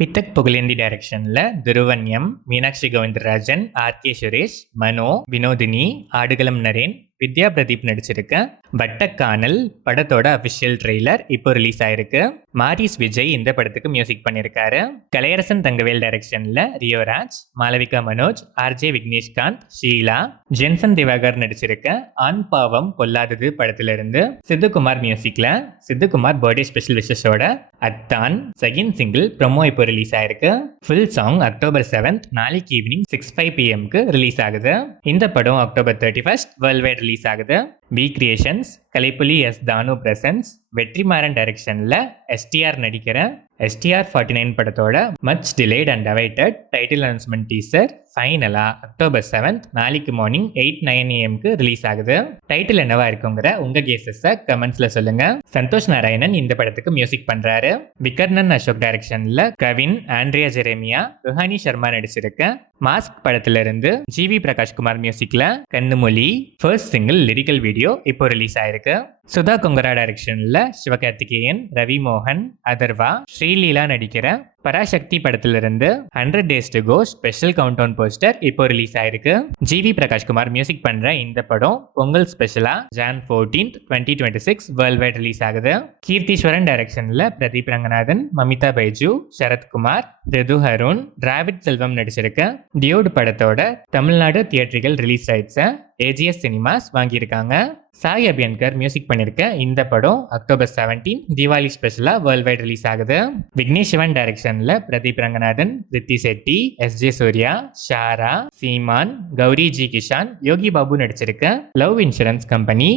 பித்தக் புகழேந்தி டைரக்ஷன்ல துருவன்யம், மீனாட்சி கோவிந்தராஜன், ஆர்.கே. சுரேஷ், மனோ, வினோதினி, ஆடுகளம் நரேன், வித்யா பிரதீப் நடிச்சிருக்க வட்டக்கானல் படத்தோட official trailer இப்போ ரிலீஸ் ஆயிருக்கு. மாரிஸ் விஜய் இந்த படத்துக்கு மியூசிக் பண்ணியிருக்காரு. கலையரசன் தங்கவேல் டைரக்ஷன்ல ரியோராஜ், மாளவிகா மனோஜ், ஆர்.ஜே. விக்னேஷ்காந்த், ஷீலா, ஜென்சன் திவாகர் நடிச்சிருக்க ஆண் பாவம் பொல்லாதது படத்திலிருந்து சித்துக்குமார் மியூசிக்ல சித்துக்குமார் பர்த்டே ஸ்பெஷல் விஷஸோட அத்தான் செகண்ட் சிங்கிள் ப்ரோமோ இப்போ ரிலீஸ் ஆயிருக்கு. ஃபுல் சாங் அக்டோபர் 7th நாளைக்கு ஈவினிங் 6:05 PM ரிலீஸ் ஆகுது. இந்த படம் October 31st world wide release ஆகுது. பி கிரியேஷன்ஸ், கலைப்புலி எஸ் தானு பிரசன்ஸ், வெற்றிமாறன் டைரக்ஷன்ல எஸ்டிஆர் நடிக்கிற எஸ்டிஆர் 49 படத்தோட much delayed and awaited title announcement teaser ஃபைனலா அக்டோபர் 7th நாளைக்கு மார்னிங் 8-9 AM ரிலீஸ் ஆகுது. டைட்டில் என்னவா இருக்குங்கிற உங்க கேசஸ கமெண்ட்ஸ்ல சொல்லுங்க. சந்தோஷ் நாராயணன் இந்த படத்துக்கு மியூசிக் பண்றாரு. விகர்ணன் அசோக் டைரக்ஷன்ல கவின், ஆண்ட்ரியா ஜெரேமியா, ருஹானி சர்மா நடிச்சிருக்க மாஸ்க் படத்திலிருந்து ஜிவி பிரகாஷ்குமார் மியூசிக்ல Kannumozhi first single lyrical video இப்போ ரிலீஸ் ஆயிருக்கு. சுதா கொங்கரா டைரக்ஷன்ல சிவகார்த்திகேயன், ரவி மோகன், அதர்வா, ஸ்ரீலீலா நடிக்கிற பராசக்தி படத்திலிருந்து 100 Days to Go special countdown poster இப்போ ரிலீஸ் ஆயிருக்கு. ஜிவி பிரகாஷ்குமார் மியூசிக் பண்ற இந்த படம் பொங்கல் ஸ்பெஷலா Jan 14th 2026 world wide release ஆகுது. கீர்த்தீஸ்வரன் டைரக்ஷன்ல பிரதீப் ரங்கநாதன், மமிதா பைஜு, சரத்குமார், ரிது ஹருண், டிராவிட் செல்வம் நடிச்சிருக்க டியோடு படத்தோட தமிழ்நாடு தியேட்டரிக்கல் ரிலீஸ் ரைட்ஸை ஏஜிஎஸ் சினிமாஸ் வாங்கியிருக்காங்க. சாய் அபியன்கர் மியூசிக் பண்ணிருக்க இந்த படம் அக்டோபர் 17 தீபாவளி ஸ்பெஷலா வேர்ல்ட் வைட் ரிலீஸ் ஆகுது. விக்னேஷ் சிவன் டைரக்ஷன்ல பிரதீப் ரங்கநாதன், ரித்தி செட்டி, எஸ்.ஜே. சூர்யா, ஷாரா, சீமான், கௌரி ஜி கிஷான், யோகி பாபு நடிச்சிருக்க Love Insurance Company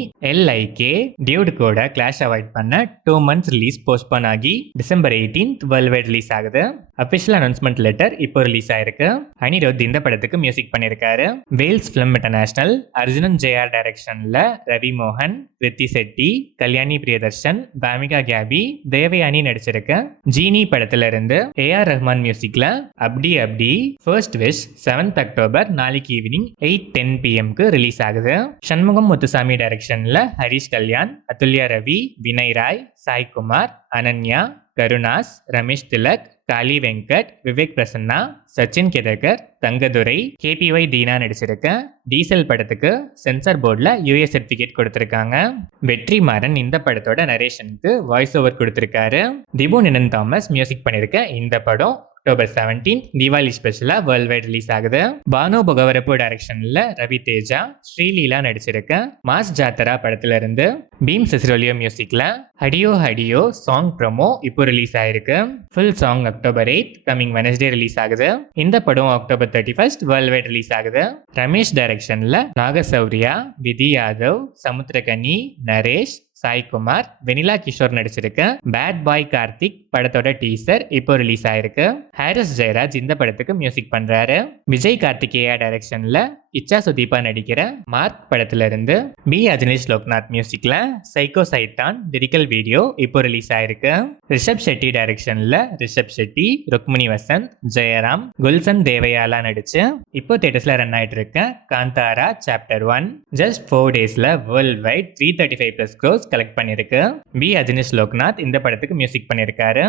LIK Dude கூட கிளாஷ் அவாய்ட் பண்ண 2 months ரிலீஸ் போஸ்ட்போன் ஆகி December 18th world wide release ஆகுது. அபிஷியல் அனௌன்ஸ்மெண்ட் லெட்டர் இப்போ ரிலீஸ் ஆயிருக்கு. அனிருத் இந்த படத்துக்கு மியூசிக் பண்ணிருக்காரு. Vels film international Arjunan J R டைரக்ஷன்ல ரவி மோகன், ரித்தி செட்டி, கல்யாணி பிரியதர்ஷன், பாமிகா கேபி, தேவயானி நடிச்சிருக்க ஜீனி படத்துல இருந்து AR ரஹ்மான் மியூசிக்ல அப்டி அப்டி ஃபர்ஸ்ட் விஷ் 7th அக்டோபர் நாளைக்கு ஈவினிங் 8:10 PM ரிலீஸ் ஆகுது. சண்முகம் முத்துசாமி டைரக்ஷன்ல ஹரிஷ் கல்யாண், அதுல்யா ரவி, வினய் ராய், சாய்குமார், அனன்யா, கருணாஸ், ரமேஷ் திலக், காளி வெங்கட், விவேக் பிரசன்னா, சச்சின் கேதர்கர், தங்கதுரை, KPY தீனா நடிச்சிருக்க டீசல் படத்துக்கு சென்சார் போர்டில் US சர்டிஃபிகேட் கொடுத்திருக்காங்க. வெற்றிமாறன் இந்த படத்தோட நரேஷனுக்கு வாய்ஸ் ஓவர் கொடுத்திருக்காரு. திபு நினன் தாமஸ் மியூசிக் பண்ணிருக்க இந்த படம் அக்டோபர் 17th தீபாவளி ஸ்பெஷலா வேர்ல்ட் வைட் ரிலீஸ் ஆகுது. பானு பகவரப்பு டைரக்ஷன்ல ரவி தேஜா, ஸ்ரீலீலா நடிச்சிருக்க மாஸ் ஜாத்தரா படத்துல இருந்து பீம் சிசிரோலியோ மியூசிக்ல ஹடியோ ஹடியோ சாங் ப்ரோமோ இப்போ ரிலீஸ் ஆயிருக்கு. Full song October 8th coming Wednesday release ஆகுது. இந்த படம் October 31st world wide release ஆகுது. ரமேஷ் டைரக்ஷன்ல நாகசௌரியா, விதி யாதவ், சமுத்திரகனி, நரேஷ், சாய்குமார், வெனிலா கிஷோர் நடிச்சிருக்க பேட் பாய் கார்த்திக் படத்தோட டீசர் இப்போ ரிலீஸ் ஆயிருக்கு. ஹாரிஸ் ஜெயராஜ் இந்த படத்துக்கு மியூசிக் பண்றாரு. விஜய் கார்த்திகேயா டைரக்ஷன்ல இச்சா சுதீபா நடிக்கிற மார்க் படத்துல இருந்து பி அஜினேஷ் லோக்நாத் மியூசிக்ல சைக்கோ சைத்தான் லிரிக்கல் வீடியோ இப்போ ரிலீஸ் ஆயிருக்கு. ரிஷப் ஷெட்டி டைரக்ஷன்ல ரிஷப் ஷெட்டி, ருக்மிணி வசந்த், ஜெயராம், குல்சன் தேவயாலா நடிச்சு இப்போ தியேட்டர்ஸ்ல ரன் ஆயிட்டு இருக்க காந்தாரா சாப்டர் 1 ஜஸ்ட் 4 daysல வேர்ல்ட் வைட் 335+ crores கலெக்ட் பண்ணிருக்கு. பி அஜினேஷ் லோக்நாத் இந்த படத்துக்கு மியூசிக் பண்ணிருக்காரு.